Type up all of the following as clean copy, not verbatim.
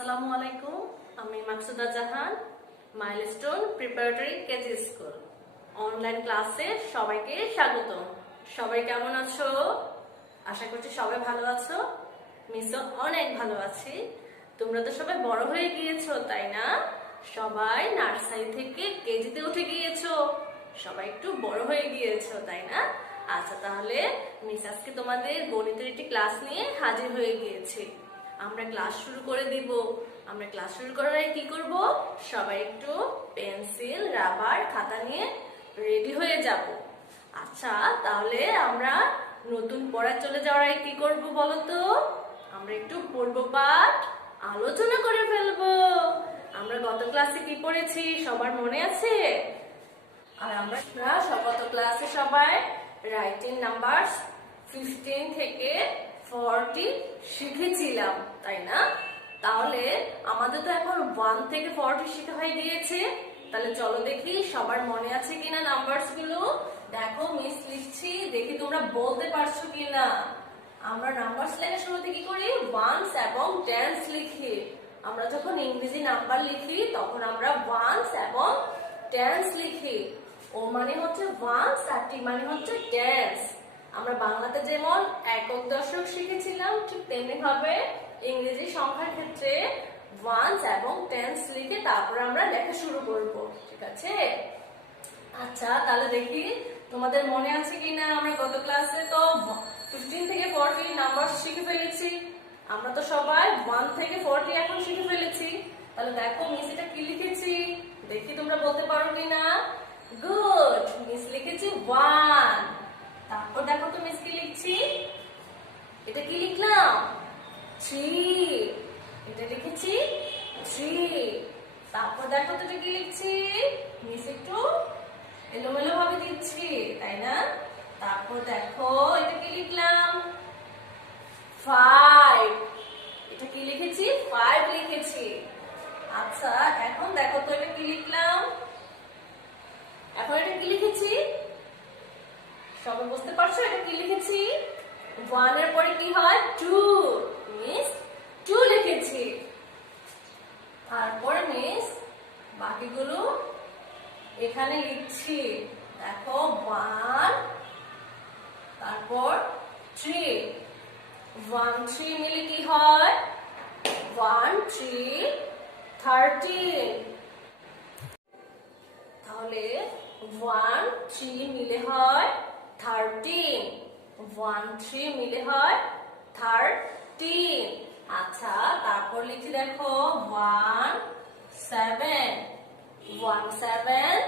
আসসালামু আলাইকুম। আমি Maksuda Jahan, Milestone preparatory KG school online ক্লাসে সবাইকে স্বাগতম। সবাই কেমন আছো? আশা করছি সবাই ভালো আছো। মিসও অনেক ভালো আছি। তোমরা তো সবাই বড় হয়ে গিয়েছো, তাই না? সবাই নার্সারি থেকে কেজিতে উঠে গিয়েছো, সবাই একটু বড় হয়ে গিয়েছো, তাই না? আচ্ছা, তাহলে মিস আজকে তোমাদের গণিতের একটি ক্লাস নিয়ে হাজির হয়ে গিয়েছি। আমরা ক্লাস শুরু করে দিব। আমরা ক্লাস শুরু করার আগে কি করব? সবাই একটু পেন্সিল, রাবার, খাতা নিয়ে রেডি হয়ে যাব। আচ্ছা, তাহলে আমরা নতুন পড়া চলে যাওয়ার আগে কি করব বলো তো? আমরা একটু পূর্ব পাঠ আলোচনা করে ফেলবো। আমরা গত ক্লাসে কি পড়েছি সবার মনে আছে? আর আমরা গত ক্লাসে সবাই রাইটিং নাম্বারস 15 থেকে 40 শিখেছিলাম, তাই না? তাহলে আমাদের তো এখন 1 থেকে 40 শেখা হয়ে গিয়েছে। তাহলে চলো দেখি সবার মনে আছে কিনা নাম্বারস গুলো। দেখো মিস লিখছি, দেখি তোমরা বলতে পারছো কিনা। আমরা নাম্বারস লেখার শুরুতে কি করি? ওয়ান্স এবং টেন্স লিখি। আমরা যখন ইংরেজি নাম্বার লিখি তখন আমরা ওয়ান্স এবং টেন্স লিখি। ও মানে হচ্ছে ওয়ান্স আর টি মানে হচ্ছে টেন্স। আমরা বাংলাতে যেমন একক দশক শিখেছিলাম, ঠিক তেমনি ভাবে ইংরেজি সংখ্যার ক্ষেত্রে ওয়ান্স এবং টেন্স লিখে তারপর আমরা লেখা শুরু করব, ঠিক আছে? আচ্ছা, তাহলে দেখি তোমাদের মনে আছে কিনা। আমরা গত ক্লাসে তো 15 থেকে 40 নাম্বার শিখে ফেলেছি। আমরা তো সবাই 1 থেকে 40 এখন শিখে ফেলেছি। তাহলে দেখো মিস এটা কি লিখেছি, দেখি তোমরা বলতে পারো কিনা। গুড, মিস লিখেছি 1। তারপর দেখো তো মিস কি লিখছি, এটা কি লিখলাম? 3। এটা লিখেছি 3। তারপর দেখো তো এটা কি লিখছি, মিস একটু এলোমেলো ভাবে দিচ্ছি, তাই না? তারপর দেখো এটা কি লিখলাম? 5। এটা কি লিখেছি? 5 লিখেছি। আচ্ছা, এখন দেখো তো এটা কি লিখলাম। এখন এটা কি লিখেছি সবাই বুঝতে পারছো? এটা কি লিখেছি? 1 এর পরে কি হয়? 2। মিস 2 লিখেছি। তারপরে মিস বাকিগুলো এখানে লিখছি। দেখো 1, তারপর 3। 1 3 মিলে কি হয়? 1 3 13। তাহলে 1 3 মিলে হয় 13। 1 3 মিলে হয় 13। আচ্ছা, তারপর লিখি দেখো 1 7। 1 7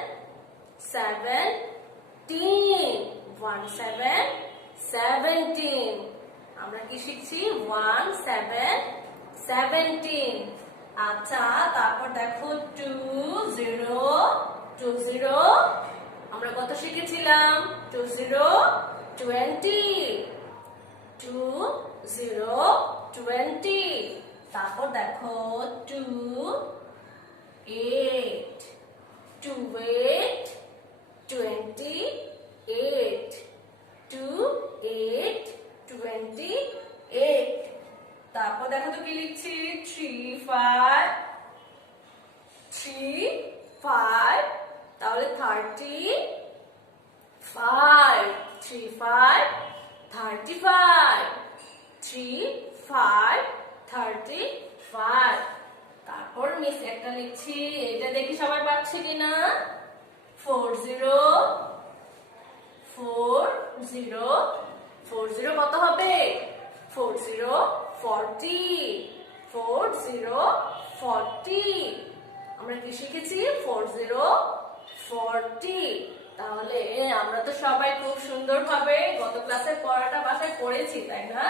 17। 1 7 17। আমরা কি শিখছি? 1 7 17। আচ্ছা, তারপর দেখো 2 0 2 0। আমরা কত শিখেছিলাম? 2 0 20। 2 0 20। তারপর দেখো 2 8। 2 8 28। 2 8 28। তারপর দেখো তো কি লিখছি? 3 5 3 5। তাহলে 35। 3 5 35। 3 5 35। তারপর মিস একটা লিখছি, এটা দেখি সবাই পাচ্ছে কিনা। 4 0 4 0 4 0 কত হবে? 4 0 40। 4 0 40। আমরা কি শিখেছি? 4 0 40। তাহলে আমরা তো সবাই খুব সুন্দরভাবে গত ক্লাসের পড়াটা বাসায় পড়েছি, তাই না?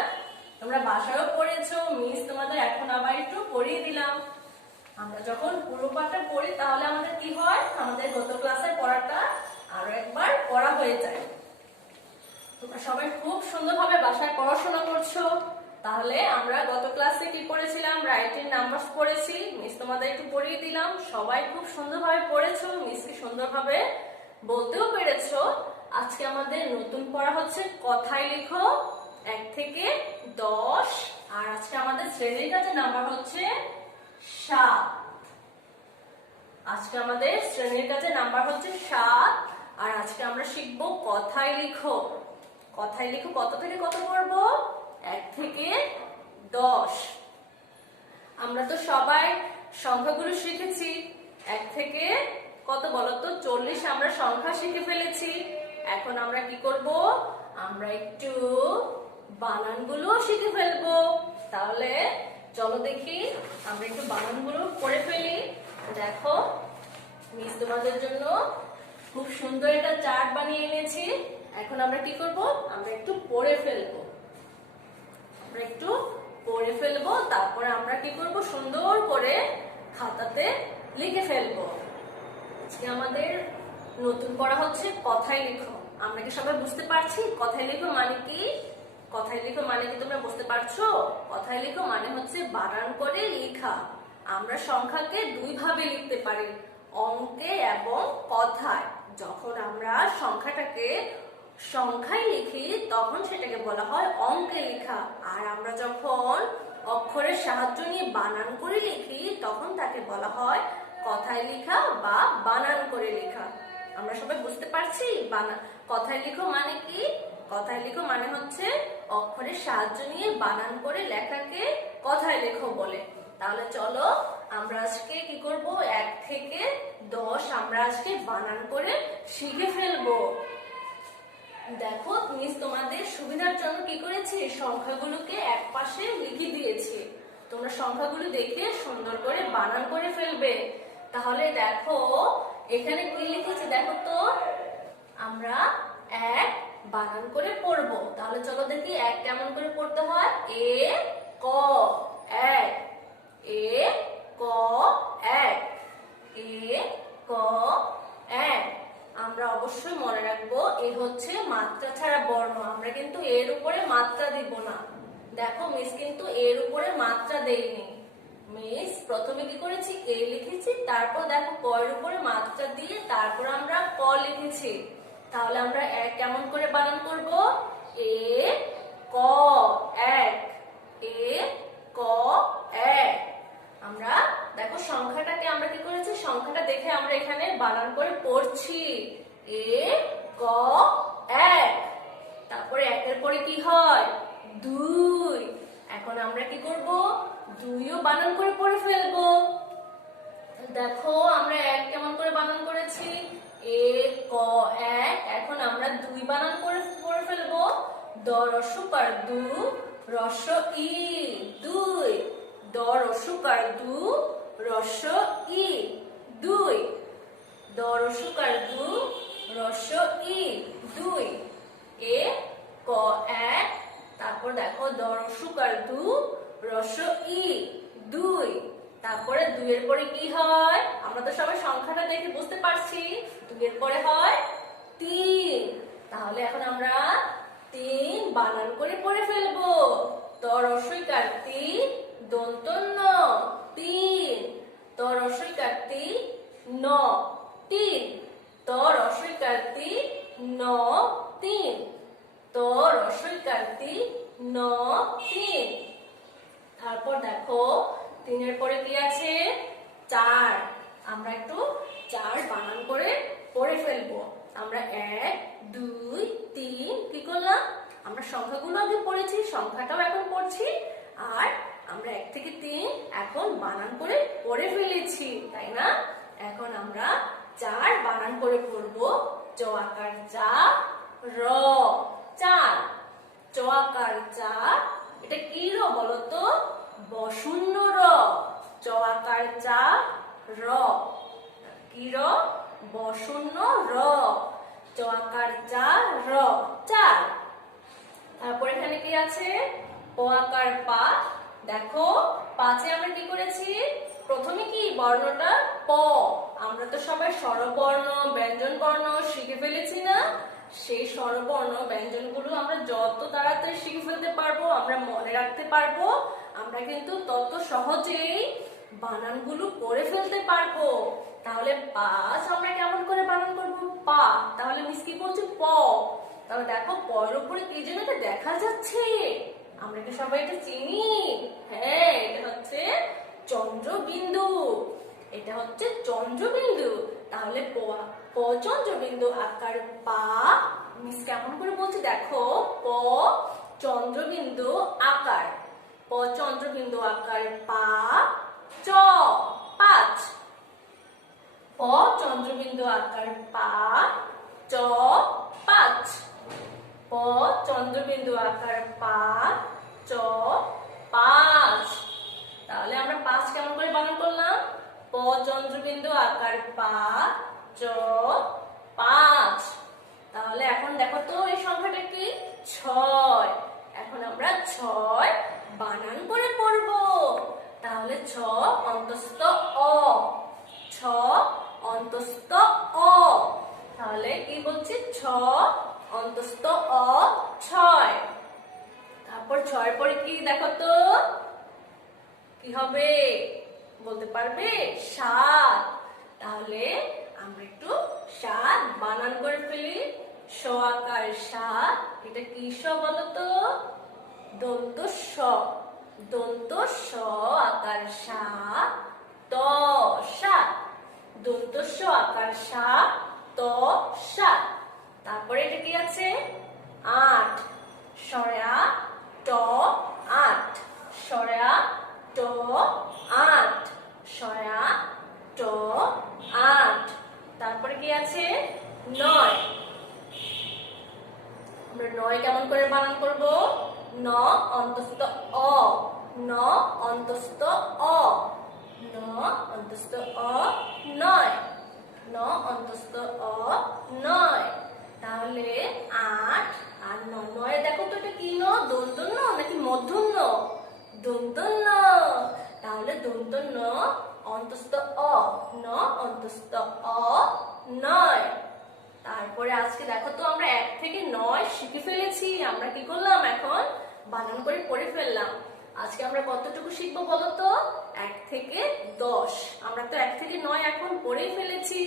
তোমরা বাসায়ও পড়েছো। মিস তোমাদের এখন আবার একটু পড়িয়ে দিলাম। আমরা যখন পুরো পাঠটা পড়ি তাহলে আমাদের কি হয়? আমাদের গত ক্লাসের পড়াটা আরো একবার পড়া হয়ে যায়। তোমরা সবাই খুব সুন্দরভাবে বাসায় পড়াশোনা করছো। তাহলে আমরা গত ক্লাসে কি পড়েছিলাম? রাইটিং নাম্বারস পড়েছি। মিস তোমাদের একটু পড়িয়ে দিলাম। সবাই খুব সুন্দরভাবে পড়েছো। মিসকে সুন্দরভাবে বলতেও পেরেছো। আজকে আমাদের নতুন পড়া হচ্ছে কথায় লিখো 1 থেকে 10। আর আজকে আমাদের শ্রেণীর কাজের নাম্বার হচ্ছে 7। আজকে আমাদের শ্রেণীর কাজের নাম্বার হচ্ছে 7। আর আজকে আমরা শিখবো কথায় লিখো। কথায় লিখো কত থেকে কত পড়বো? 1 থেকে 10। আমরা তো সবাই সংখ্যাগুলো শিখেছি। 1 থেকে কত বলতো? 40 আমরা সংখ্যা শিখে ফেলেছি। এখন আমরা কি করব? আমরা একটু বানানগুলো শিখে ফেলবো। তাহলে চলো দেখি আমরা একটু বানানগুলো পড়ে ফেলি। দেখো, মিস তোমাদের জন্য খুব সুন্দর একটা চার্ট বানিয়ে এনেছি। এখন আমরা কি করব? আমরা একটু পড়ে ফেলবো। তারপরে আমরা কি করব? সুন্দর করে খাতাতে লিখে ফেলবো। আজকে আমাদের নতুন পড়া হচ্ছে কথায় লিখো। আমরা কি সবাই বুঝতে পারছি কথায় লিখো মানে কি? কথায় লিখো মানে কি তোমরা বুঝতে পারছো? কথায় লিখো মানে হচ্ছে বানান করে লেখা। আমরা সংখ্যাকে 2 ভাবে লিখতে পারি, অঙ্কে এবং কথায়। যখন আমরা সংখ্যাটাকে সংখ্যায় লিখি তখন সেটাকে বলা হয় অঙ্কে লেখা। আর আমরা যখন অক্ষরের সাহায্য নিয়ে বানান করে লিখি তখন তাকে বলা হয় কথায় লেখা বা বানান করে লেখা। আমরা সবাই বুঝতে পারছি কথায় লিখো মানে কি? কথায় লিখো মানে হচ্ছে অক্ষরের সাহায্য নিয়ে বানান করে লেখাকে কথায় লেখো বলে। তাহলে চলো আমরা আজকে কি করব? 1 থেকে 10 আমরা আজকে বানান করে শিখে ফেলবো। দেখো, মিস তোমাদের সুবিধার জন্য কি করেছি? সংখ্যাগুলোকে এক পাশে লিখে দিয়েছি। তোমরা সংখ্যাগুলো দেখে সুন্দর করে বানান করে ফেলবে। তাহলে দেখো এখানে কি লিখেছি দেখো তো। আমরা 1 বানান করে পড়বো। তাহলে চলো দেখি 1 কেমন করে পড়তে হয়। এ ক 1, এ ক 1, এ ক 1। আমরা অবশ্যই মনে রাখবো এ হচ্ছে মাত্রা ছাড়া বর্ণ। আমরা কিন্তু এর উপরে মাত্রা দিব না। দেখো মিস কিন্তু এর উপরে মাত্রা দেইনি। মিস প্রথমে কি করেছি? এ লিখেছি, তারপর দেখো ক এর উপরে মাত্রা দিয়ে তারপর আমরা ক লিখেছি। তাহলে আমরা 1 কেমন করে বানান করব? এ ক 1, এ ক 1। আমরা দেখো সংখ্যাটাকে আমরা কি করেছি? সংখ্যাটা দেখে আমরা এখানে বানান করে পড়ছি এ ক 1। তারপরে 1 এর পরে কি হয়? 2। এখন আমরা কি করব? 2ও বানান করে পড়ে ফেলবো। দেখো আমরা 1 কেমন করে বানান করেছি? এ ক 1। এখন আমরা 2 বানান করে পড়ে ফেলবো। দ রস্যকার দু, রস্য ই 2। দ রস্যকার দু, রস্য ই 2। দ রস্যকার দু, রস্য ই 2। এ ক 1। তারপর দেখো দ রস্যকার দু, রস্য ই 2। তারপরে 2 এর পরে কি হয়? আমরা তো সবাই সংখ্যাটা দেখে বুঝতে পারছি। 2 এর পরে হয় 3। তাহলে এখন আমরা 3 বানান করে পড়ে ফেলবো। ত রস্যইকার তি, দন্ত ন 3। ত রস্যইকার তি ন 3। ত রস্যইকার তি ন 3। ত রস্যইকার তি ন 3। তারপর দেখো 3 এর পরে কি আছে? 4। আমরা একটু 4 বানান করে পড়ে ফেলবো। আমরা 1 2 3 কি করলাম? আমরা সংখ্যাগুলো আগে পড়েছি, সংখ্যাটাও এখন পড়ছি। আর আমরা 1 থেকে 3 এখন বানান করে পড়ে ফেলেছি, তাই না? এখন আমরা 4 বানান করে পড়বো। চ আকার চা, র 4। চ আকার চা, এটা কি র বলতো? বশূন্য র। চ আকার চা, র। কি র? বশূন্য র। চ আকার চা, র 4। তারপর এখানে কি আছে? প আকার পা। দেখো 5 এ আমরা কি করেছি? প্রথমে কি বর্ণটা প। আমরা তো সবাই স্বরবর্ণ ব্যঞ্জন বর্ণ শিখে ফেলেছি না? সেই স্বরবর্ণ ব্যঞ্জনগুলো আমরা যত তাড়াতাড়ি শিখে ফেলতে পারবো, আমরা মনে রাখতে পারবো, আমরা কিন্তু তত সহজেই বানানগুলো করে ফেলতে পারবো। তাহলে 5 আমরা কেমন করে বানান করব? পা। তাহলে মিস কি বলছে? প। তাহলে দেখো প এর উপরে কি যেন এটা দেখা যাচ্ছে। আমরা কি সবাই এটা চিনি? হ্যাঁ, এটা হচ্ছে চন্দ্র চন্দ্রবিন্দু। এটা হচ্ছে চন্দ্রবিন্দু। তাহলে প চন্দ্রবিন্দু আকার পা, মিস কেমন করে বলছি দেখো, প চন্দ্রবিন্দু আকার, প চন্দ্রবিন্দু আকার পা, চ 5, প চন্দ্রবিন্দু আকার পা, চ 5, প চন্দ্রবিন্দু আকার পা, চ 5। তাহলে আমরা 5 কেমন করে বানান করলাম, প চন্দ্রবিন্দু আকার পা, চ 5। তাহলে এখন দেখো তো এই সংখ্যাটা কি, 6। এখন আমরা 6 বানান করে পড়ব। তাহলে 6 অন্তস্থ অ, 6 অন্তস্থ অ। তাহলে কি বলছি, 6 অন্তস্থ অ 6। তারপর 6 পরে কি দেখো তো কি হবে বলতে পারবে, 7। তাহলে আমরা একটু 7 বানান করে ফেলি। স আকার 7, এটা কি স বলতো, দন্ত স, দন্ত স আকার 7, ত 7, দন্ত স আকার 7, ত 7। তারপরে এটা কি আছে, 8, সরা ট 8, সরা ট 8, সরা ট 8। তারপরে কি আছে, 9। আমরা 9 কেমন করে বানান করব, ন অন্তস্থ অ, ন অন্তস্থ অ, ন অন্তস্থ অ 9, ন অন্তস্থ অ 9। তাহলে 8 আর 9 দেখো তো এটা কি ন, দন্তন্য নাকি মূর্ধন্য, দন্তন্য। তাহলে দন্তন্য অন্তস্থ অ, ন অন্তস্থ অ 9। তারপরে আজকে দেখো তো আমরা 1 থেকে 9 শিখে ফেলেছি। আমরা কি করলাম, এখন বানান করে পড়ে ফেললাম। আজকে আমরা কতটুকু শিখবো বলো তো, 1 থেকে 10। আমরা তো 1 থেকে 9 এখন পড়েই ফেলেছি।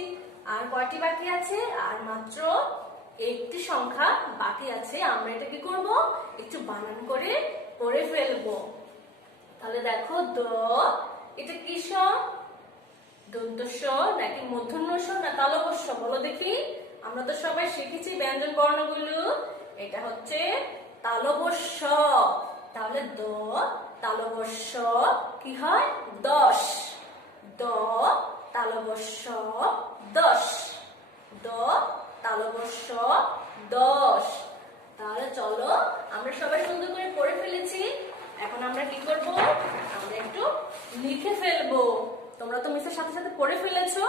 আর কয়টি বাকি আছে, আর মাত্র একটি সংখ্যা বাকি আছে। আমরা এটা কি করব, একটু বানান করে পড়ে ফেলবো। তাহলে দেখো দ, এটা কি স, দন্ত স নাকি মূর্ধন্য স না তালব্য স বলো দেখি। আমরা তো সবাই শিখেছি ব্যঞ্জন বর্ণগুলো, এটা হচ্ছে তালব্য স। তাহলে দ তালব্য স কি হয়, 10, দ তালব্য স 10, দ তালব্য স 10। তাহলে চলো আমরা সবাই সুন্দর করে পড়ে ফেলেছি। এখন আমরা কি করব, আমরা একটু লিখে ফেলবো। তোমরা তো মিসের সাথে সাথে পড়ে ফেলেছো।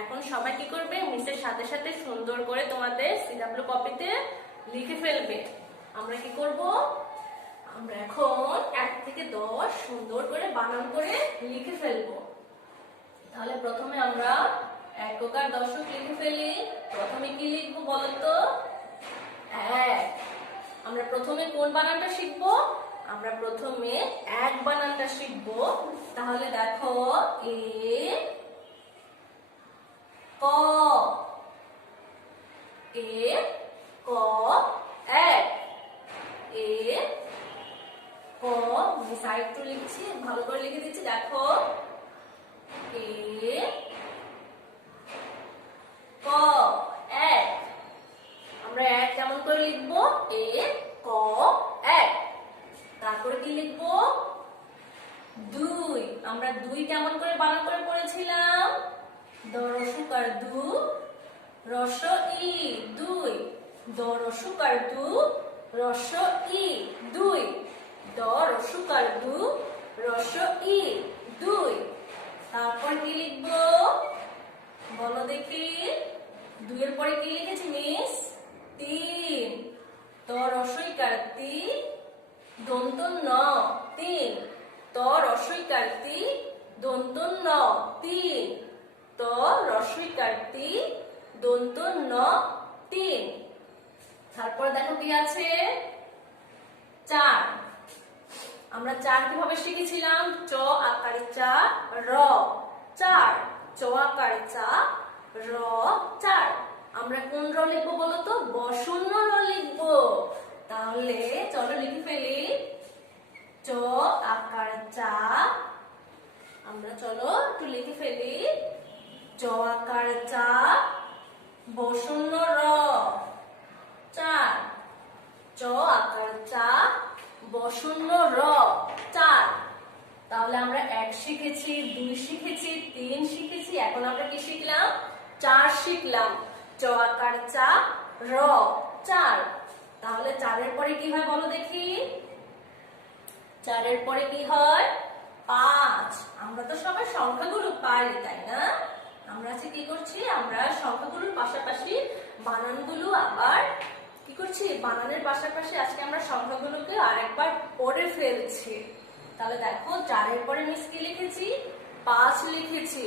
এখন সবাই কি করবে, মিসের সাথে সাথে সুন্দর করে তোমাদের সিডাব্লিউ কপিতে লিখে ফেলবে। আমরা কি করব, আমরা এখন 1 থেকে 10 সুন্দর করে বানান করে লিখে ফেলবো। তাহলে প্রথমে আমরা এককার দশক লিখে ফেলি। প্রথমে কি লিখবো বলতো, 1। আমরা প্রথমে কোন বানানটা শিখবো, আমরা প্রথমে 1 বানানটা শিখবো। তাহলে দেখো, এ ক, এ ক 1, এ ক, আমি সাইড টু লিখছি, ভালো করে লিখে দিচ্ছি দেখো, এ ক 1। আমরা 1 কেমন করে লিখবো, এ ক 1। তারপরে কি লিখবো, 2। আমরা 2 কেমন করে বানান করে পড়েছিলাম, দ রসুকার দু, রস ই 2, দ রসুকার দু, রস ই 2, দ রসুকার দু, রস ই 2। তারপর কি লিখবো বলো দেখি, 2 এর পরে কি লিখেছি মিস, 3, ত রসইকার তি, দন্ত ন 3, ত রসইকার তি, দন্ত ন 3, ত রসইকার তি, দন্ত ন 3। তারপর দেখো কি আছে, 4। আমরা 4 কিভাবে শিখেছিলাম, চ আকারে চা, র 4, চ আকারে চা, র 4। আমরা কোন র লিখবো বলো তো, বসন্ন র লিখবো। তাহলে চলো লিখে ফেলি, চ আকার চা, আমরা চলো একটু লিখে ফেলি। চ আকার চা, বসুন্ন র, চার। চ আকার চা, বসুন্ন র, চার। তাহলে আমরা 1 শিখেছি, 2 শিখেছি, 3 শিখেছি, এখন আমরা কি শিখলাম? 4 শিখলাম। চ আকার চা, র, 4। তাহলে 4 এর পরে কি হয় বলো দেখি? 4 এর পরে কি হয়? 5। আমরা তো সবাই সংখ্যাগুলো পারি, তাই না? আমরা আজকে কি করছি? আমরা সংখ্যাগুলোর পাশাপাশি বানানগুলো আবার কি করছি? বানানের পাশাপাশি আজকে আমরা সংখ্যাগুলোকে আরেকবার পড়ে ফেলছি। তাহলে দেখো 4 এর পরে মিস কি লিখেছি? 5 লিখেছি।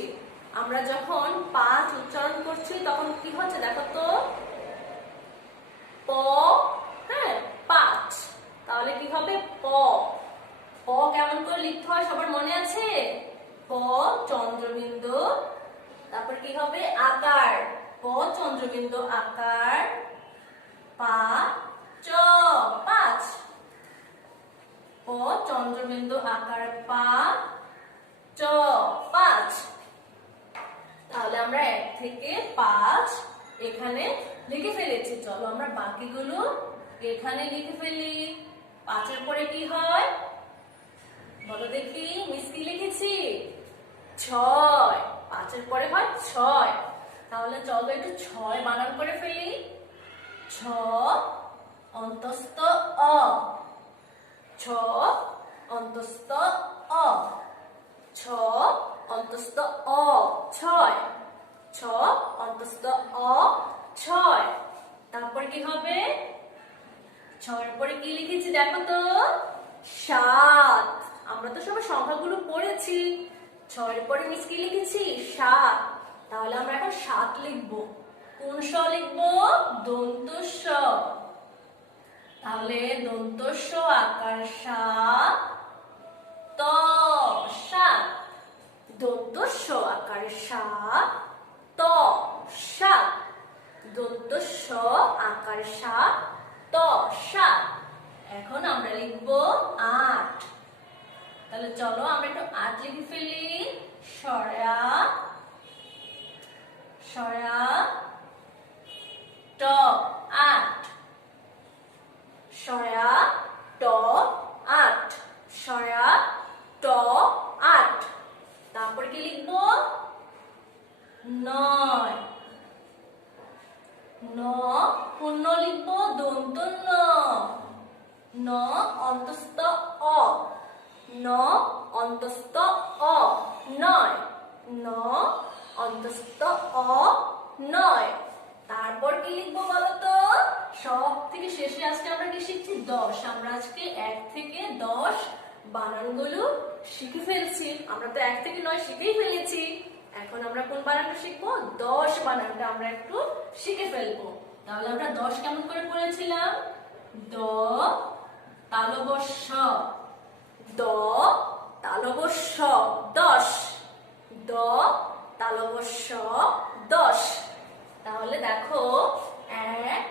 আমরা যখন 5 উচ্চারণ করছি তখন কি হচ্ছে দেখো তো? প, হ্যাঁ, 5। তাহলে কি হবে? প। প কেমন করে লিখতে হয় সবার মনে আছে? প চন্দ্রবিন্দু, তারপর কি হবে? আকার। প চন্দ্রবিন্দু আকার, পা চ, 5। প চন্দ্রবিন্দু আকার পা, চ, 5। তাহলে আমরা 1 থেকে 5 এখানে লিখে ফেলেছি। চলো আমরা বাকিগুলো এখানে লিখে ফেলি। 5 এর পরে কি হয় বলো দেখি? মিস কি লিখেছি? 6। 5 এর পরে হয় 6। তাহলে চলো একটু 6 বানান করে ফেলি। ছ অন্তস্থ অ, ছ অন্তস্থ অ, ছ অন্তস্থ অ, 6। ছ অন্তস্থ অ, 6। তারপর কি হবে? 6 এর পরে কি লিখেছি দেখো তো? 7। আমরা তো সবাই সংখ্যাগুলো পড়েছি। 6 এর পরে মিস কি লিখেছি? 7। তাহলে আমরা এখন 7 লিখবো। কোন স লিখবো? দন্ত স। তাহলে দন্ত স আকার সা, ত, 7। দন্ত স আকার সা, ত, 7। দন্ত স আকার সা, ত, 7। এখন আমরা লিখবো 8। তাহলে চলো আমরা একটু 8 লিখে ফেলি। সরা, সরা, ট, 8। সরা, ট, 8। সরা, ট, 8। তারপর কি লিখবো? 9। ন পূর্ণ লিখবো দন্ত ন, ন অন্তস্থ অ, ন অন্তস্থ অ, 9। ন অন্তস্থ অ, 9। তারপর কি লিখবো বলতো? সব থেকে শেষে আজকে আমরা কি শিখছি? 10। আমরা আজকে 1 থেকে 10 বানানগুলো শিখে ফেলছি। আমরা তো 1 থেকে 9 শিখেই ফেলেছি। এখন আমরা কোন বানানটা শিখবো? 10 বানানটা আমরা একটু শিখে ফেলবো। তাহলে আমরা 10 কেমন করে পড়েছিলাম? দ তালব স, দ তালব স, 10। দ তালব স, 10। তাহলে দেখো 1,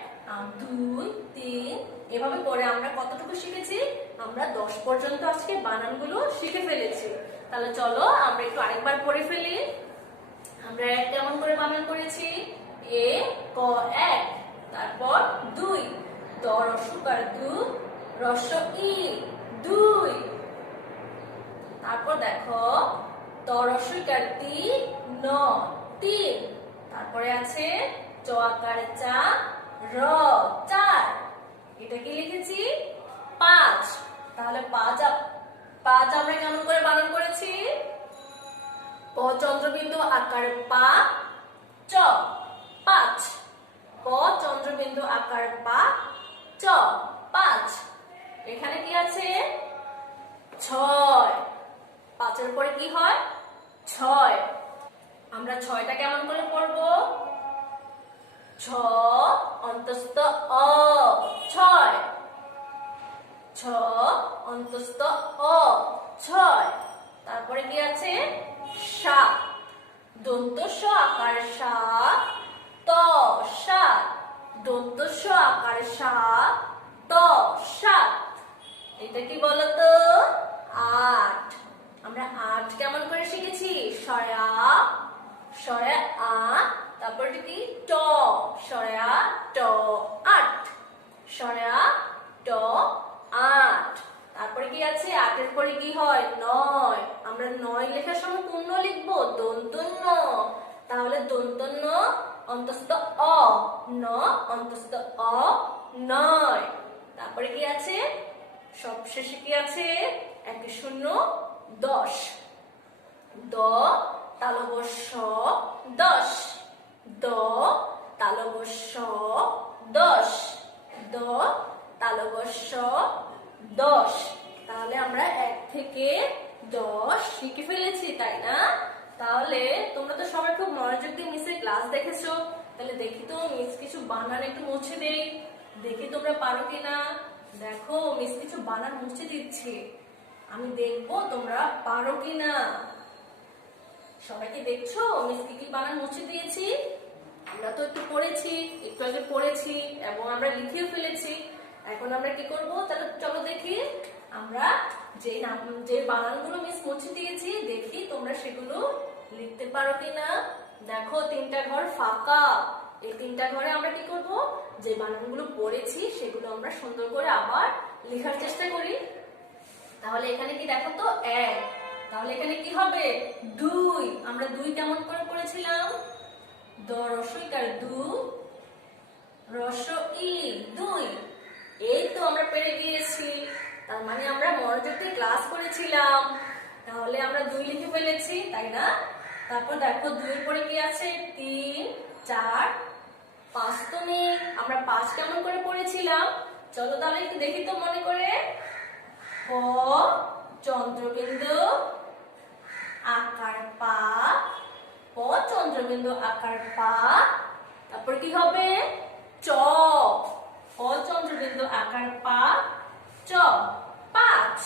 2, 3 এভাবে করে আমরা কতটুকু শিখেছি? আমরা 10 পর্যন্ত আজকে বানানগুলো শিখে ফেলেছি। তাহলে চলো আমরা একটু আরেকবার পড়ে ফেলি। আমরা 1 কেমন করে বানান করেছি? এ ক 1। তারপর 2, দ রস্যকার দু, রস্য ই, 2। তারপর দেখো ত রস্যকার তি, ন, 3। তারপরে আছে চ আকার চা, র, 4। এটা কি লিখেছি? 5। তাহলে 5 আমরা কেমন করে বানান করেছি? প চন্দ্রবিন্দু আকার পা, চ, 5। প চন্দ্রবিন্দু আকার পা, চ, 5। এখানে কি আছে? 6। 5 এর পরে কি হয়? 6। আমরা 6টা কেমন করে পড়বো? ছ অন্তস্থ অ, 6। ছ অন্তস্থ অ, 6। তারপরে কি আছে? 7। দন্ত স আকার সা, ত, 7। দন্ত স আকার সা, ত, 7। এটা কি বলতো? 8। আমরা 8 কেমন করে শিখেছি? স্বরে আ, স্বরে আ, তারপর কি ট, স্বরে আ ট, আট, স্বরে আ ট, আট। তারপরে কি আছে, আটের পরে কি হয়, নয়। আমরা নয় লেখার সময় কোন ন লিখবো, দন্ত ন। তাহলে দন্ত ন অন্তস্থ অ, ন অন্তস্থ অ, নয়। তারপরে কি আছে, সবশেষে কি আছে, 1 0 10, দ তালব্য শ 10, দ তালব্য শ 10, দ তালব্য শ 10। তাহলে আমরা 1 থেকে 10 শিখে ফেলেছি, তাই না? তাহলে তোমরা তো সবাই খুব মনোযোগ দিয়ে মিসের ক্লাস দেখেছো। তাহলে দেখি তো মিস কিছু বানান একটু মুছে দেই, দেখি তোমরা পারো কিনা। দেখো মিস কিছু বানান মুছে দিচ্ছি, আমি দেখবো তোমরা পারো কিনা। সবাই কি দেখছো মিস কি কি বানান মুছে দিয়েছি? আমরা তো একটু পড়েছি, একটু আগে পড়েছি এবং আমরা লিখেও ফেলেছি। এখন আমরা কি করব, তাহলে চলো দেখি আমরা যে বানানগুলো মিস মুছে দিয়েছি, দেখি তোমরা সেগুলো লিখতে পারো কিনা। দেখো 3টা ঘর ফাঁকা, এই 3টা ঘরে আমরা কি করব, যে বানানগুলো পড়েছি সেগুলো আমরা সুন্দর করে আবার লেখার চেষ্টা করি। তাহলে এখানে কি দেখো তো 1, তাহলে এখানে কি হবে 2। আমরা 2 কেমন করে পড়েছিলাম, দ রসইকার দু, রস ই 2। এই তো আমরা পেরে গিয়েছি, তার মানে আমরা মনোযোগ দিয়ে ক্লাস করেছিলাম। তাহলে আমরা 2 লিখে ফেলেছি, তাই না? তারপর দেখো 2 এর পরে কি আছে, 3 4 5 তো নেই। আমরা 5 কেমন করে পড়েছিলাম, চলো তাহলে একটু দেখি তো মনে করে। ক চন্দ্রবিন্দু আকার পা, প চন্দ্রবিন্দু আকার পা। তারপর কি হবে, চ, প চন্দ্রবিন্দু আকার পা, চ 5।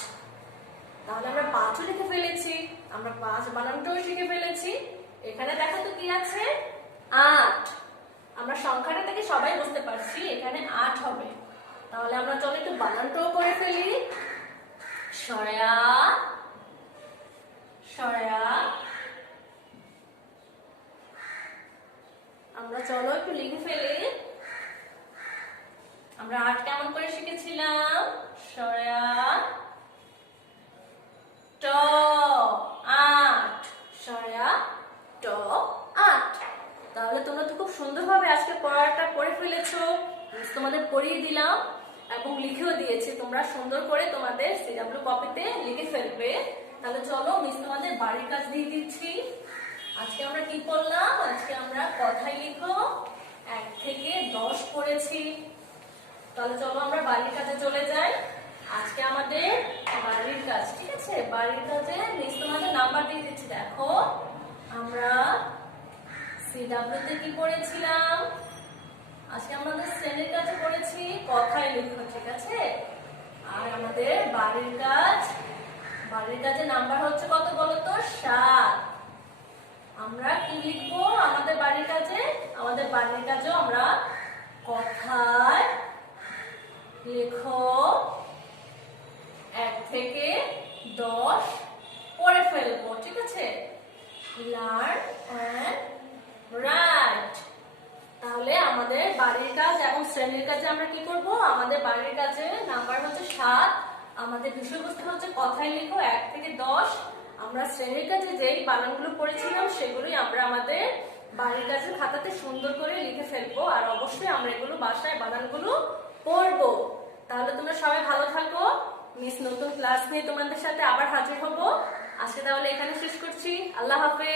তাহলে আমরা 5ও লিখে ফেলেছি, আমরা 5 বানানটাও শিখে ফেলেছি। এখানে দেখো তো কি আছে, 8। আমরা সংখ্যাটা থেকে সবাই বুঝতে পারছি এখানে 8 হবে। তাহলে আমরা চলো একটু বানানটাও করে ফেলি। Soya, soya. আমরা চলো একটু লিখে ফেলি। আমরা 8 কেমন করে শিখেছিলাম, সয়া ট 8, সয়া ট 8। তাহলে তোমরা তো খুব সুন্দরভাবে আজকে পড়াটা পড়ে ফেলেছো, তোমাদের পড়িয়ে দিলাম এবং লিখেও দিয়েছি। তোমরা সুন্দর করে তোমাদের সিডাব্লিউ কপিতে লিখে ফেলবে। তাহলে চলো মিস তোমাদের বাড়ির কাজ দিয়ে দিচ্ছি। আজকে আমরা কি পড়লাম, আজকে আমরা কথায় লিখো 1 থেকে 10 পড়েছি। তাহলে চলো আমরা বাড়ির কাজে চলে যাই। আজকে আমাদের বাড়ির কাজ, ঠিক আছে? বাড়ির কাজে মিস তোমাদের নাম্বার দিয়ে দিচ্ছি। দেখো আমরা সিডাব্লিউ তে কি পড়েছিলাম, আজকে আমাদের শ্রেণীর কাজে পড়েছি কথায় লিখো, ঠিক আছে? আর আমাদের বাড়ির কাজ, বাড়ির কাজে নাম্বার হচ্ছে কত বলো তো, 7। আমরা কি লিখবো আমাদের বাড়ির কাজে, আমাদের বাড়ির কাজেও আমরা কথায় লেখো 1 থেকে 10 পড়ে ফেলবো, ঠিক আছে? Learn and write. তাহলে আমাদের বাড়ির কাজ এবং শ্রেণীর কাজে আমরা কি করব, আমাদের বাড়ির কাজে নাম্বার হচ্ছে 7, আমাদের বিষয়বস্তু হচ্ছে কথায় লিখো 1 থেকে 10। আমরা শ্রেণীর কাজে যেই বানানগুলো পড়েছিলাম সেগুলোই আমরা আমাদের বাড়ির কাজের খাতাতে সুন্দর করে লিখে ফেলবো। আর অবশ্যই আমরা এগুলো বাসায় বানানগুলো পড়বো। তাহলে তোমরা সবাই ভালো থাকো, মিস নতুন ক্লাস নিয়ে তোমাদের সাথে আবার হাজির হব। আজকে তাহলে এখানে শেষ করছি, আল্লাহ হাফেজ।